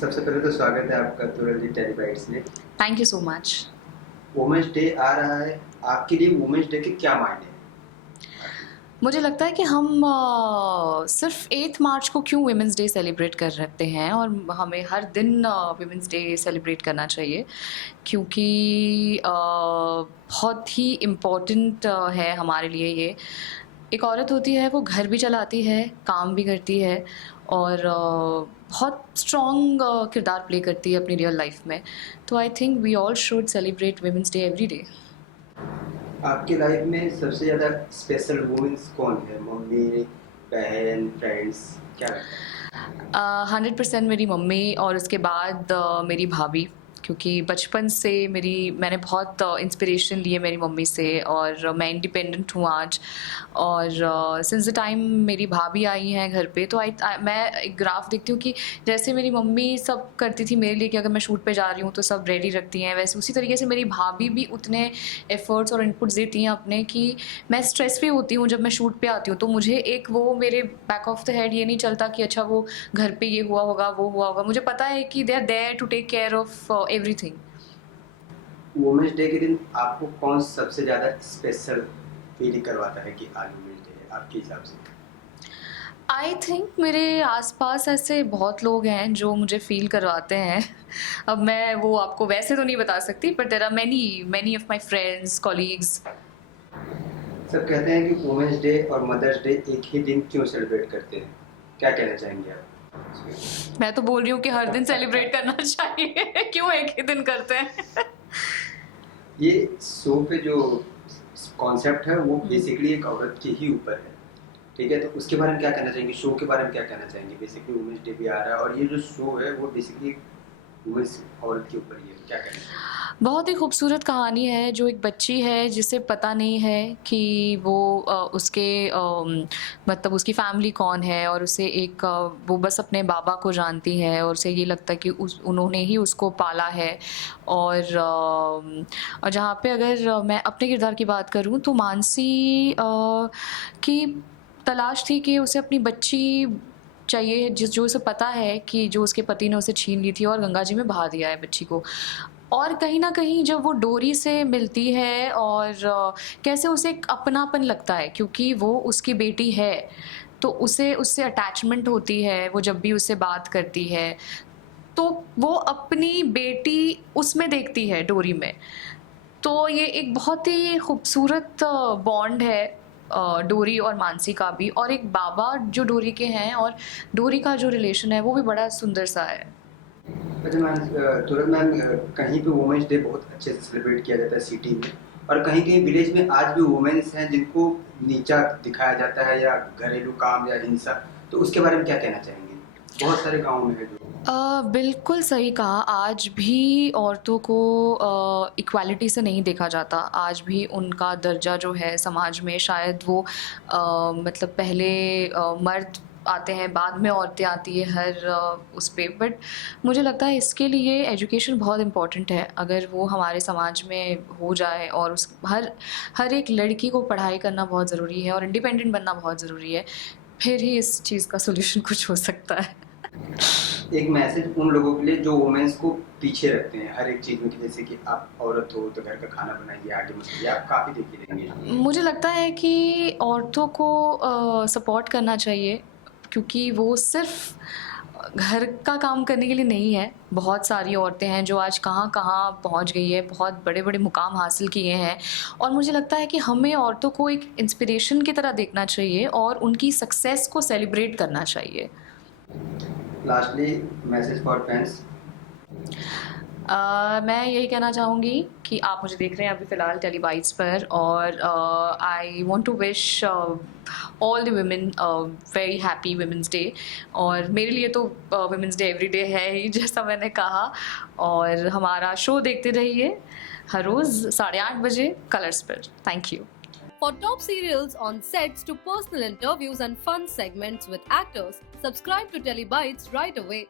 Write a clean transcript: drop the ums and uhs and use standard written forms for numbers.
सबसे पहले तो स्वागत है आपका तुरल जी टेलीबाइट्स में। Thank you so much. Women's day आ रहा है, आपके लिए वुमेन्स डे के क्या मायने हैं? मुझे लगता है कि हम सिर्फ 8 मार्च को क्यों वुमेंस डे सेलिब्रेट कर रखते हैं और हमें हर दिन वुमेंस डे सेलिब्रेट करना चाहिए, क्योंकि बहुत ही इम्पोर्टेंट है हमारे लिए ये। एक औरत होती है, वो घर भी चलाती है, काम भी करती है और बहुत स्ट्रॉन्ग किरदार प्ले करती है अपनी रियल लाइफ में। तो I think we all should celebrate women's day every day. आपकी लाइफ में सबसे ज़्यादा स्पेशल वुमेन्स कौन है? मम्मी, बहन, फ्रेंड्स, क्या लगता है? 100% मेरी मम्मी और उसके बाद मेरी भाभी, क्योंकि बचपन से मैंने बहुत इंस्पिरेशन ली है मेरी मम्मी से और मैं इंडिपेंडेंट हूँ आज। और सिंस द टाइम मेरी भाभी आई हैं घर पे, तो मैं एक ग्राफ देखती हूँ कि जैसे मेरी मम्मी सब करती थी मेरे लिए कि अगर मैं शूट पे जा रही हूँ तो सब रेडी रखती हैं, वैसे उसी तरीके से मेरी भाभी भी उतने एफर्ट्स और इनपुट्स देती हैं अपने कि मैं स्ट्रेस फ्री होती हूँ जब मैं शूट पे आती हूँ। तो मुझे एक वो मेरे बैक ऑफ द हेड ये नहीं चलता कि अच्छा वो घर पे ये हुआ होगा, वो हुआ होगा। मुझे पता है कि they are there to take care of everything. Women's day के दिन आपको कौन सबसे ज़्यादा स्पेशल फील करवाता है कि आज वुमेन्स डे है आपके हिसाब से? आई थिंक मेरे आसपास ऐसे बहुत लोग हैं जो मुझे फ़ील करवाते हैं। अब मैं वो आपको वैसे तो नहीं बता सकती, but there are many many of my friends, colleagues. सब कहते हैं कि वुमेन्स डे और मदर्स डे एक ही दिन क्यों सेलिब्रेट करते हैं? क्या कहना चाहेंगे आप? मैं तो बोल रही हूँ कि हर दिन सेलिब्रेट करना चाहिए। क्यों एक ही दिन करते हैं? ये शो पे जो कॉन्सेप्ट है वो बेसिकली एक औरत के ही ऊपर है, ठीक है? तो उसके बारे में क्या कहना चाहेंगे? शो के बारे में क्या कहना चाहेंगे? बेसिकली वुमेन्स डे भी आ रहा है और ये जो शो है वो बेसिकली वुमेन्स औरत के ऊपर ही है, क्या कहना चाहेंगे? बहुत ही खूबसूरत कहानी है, जो एक बच्ची है जिसे पता नहीं है कि वो उसके मतलब उसकी फैमिली कौन है, और उसे वो बस अपने बाबा को जानती है और उसे ये लगता है कि उन्होंने ही उसको पाला है। और जहाँ पे अगर मैं अपने किरदार की बात करूँ तो मानसी की तलाश थी कि उसे अपनी बच्ची चाहिए, जो उसे पता है कि जो उसके पति ने उसे छीन ली थी और गंगा जी में बहा दिया है बच्ची को। और कहीं न कहीं जब वो डोरी से मिलती है और कैसे उसे एक अपनापन लगता है, क्योंकि वो उसकी बेटी है, तो उसे उससे अटैचमेंट होती है। वो जब भी उससे बात करती है, तो वो अपनी बेटी उसमें देखती है, डोरी में। तो ये एक बहुत ही खूबसूरत बॉन्ड है, डोरी और मानसी का भी, और एक बाबा जो डोरी के हैं और डोरी का जो रिलेशन है वो भी बड़ा सुंदर सा है। अच्छा मैम, तुरंत मैम, कहीं पे वुमेन्स डे बहुत अच्छे से सेलिब्रेट किया जाता है सिटी में, और कहीं कहीं विलेज में आज भी वुमेन्स हैं जिनको नीचा दिखाया जाता है या घरेलू काम या हिंसा, तो उसके बारे में क्या कहना चाहेंगे? बहुत सारे गाँव में है जो। बिल्कुल सही कहा। आज भी औरतों को इक्वालिटी से नहीं देखा जाता। आज भी उनका दर्जा जो है समाज में, शायद वो मतलब पहले मर्द आते हैं, बाद में औरतें आती है हर उस पे। बट मुझे लगता है इसके लिए एजुकेशन बहुत इम्पोर्टेंट है। अगर वो हमारे समाज में हो जाए और उस हर एक लड़की को पढ़ाई करना बहुत ज़रूरी है और इंडिपेंडेंट बनना बहुत ज़रूरी है, फिर ही इस चीज़ का सॉल्यूशन कुछ हो सकता है। एक मैसेज उन लोगों के लिए जो वुमेन्स को पीछे रखते हैं हर एक चीज़ में, कि जैसे कि आप औरत हो तो घर का खाना बनाइए, आगे मत बढ़िए, आप काफ़ी देखे रहेंगे। मुझे लगता है कि औरतों को सपोर्ट करना चाहिए, क्योंकि वो सिर्फ घर का काम करने के लिए नहीं है। बहुत सारी औरतें हैं जो आज कहाँ-कहाँ पहुँच गई है, बहुत बड़े-बड़े मुकाम हासिल किए हैं, और मुझे लगता है कि हमें औरतों को एक इंस्पिरेशन की तरह देखना चाहिए और उनकी सक्सेस को सेलिब्रेट करना चाहिए। Lastly, message for fans. मैं यही कहना चाहूँगी कि आप मुझे देख रहे हैं अभी फ़िलहाल टेलीबाइट्स पर, और I want to wish all the women very happy women's day. और मेरे लिए तो वुमेन्स डे एवरी डे है ही, जैसा मैंने कहा। और हमारा शो देखते रहिए हर रोज़ 8:30 बजे कलर्स पर। Thank you. For top serials on sets to personal interviews and fun segments with actors, subscribe to Telebytes right away.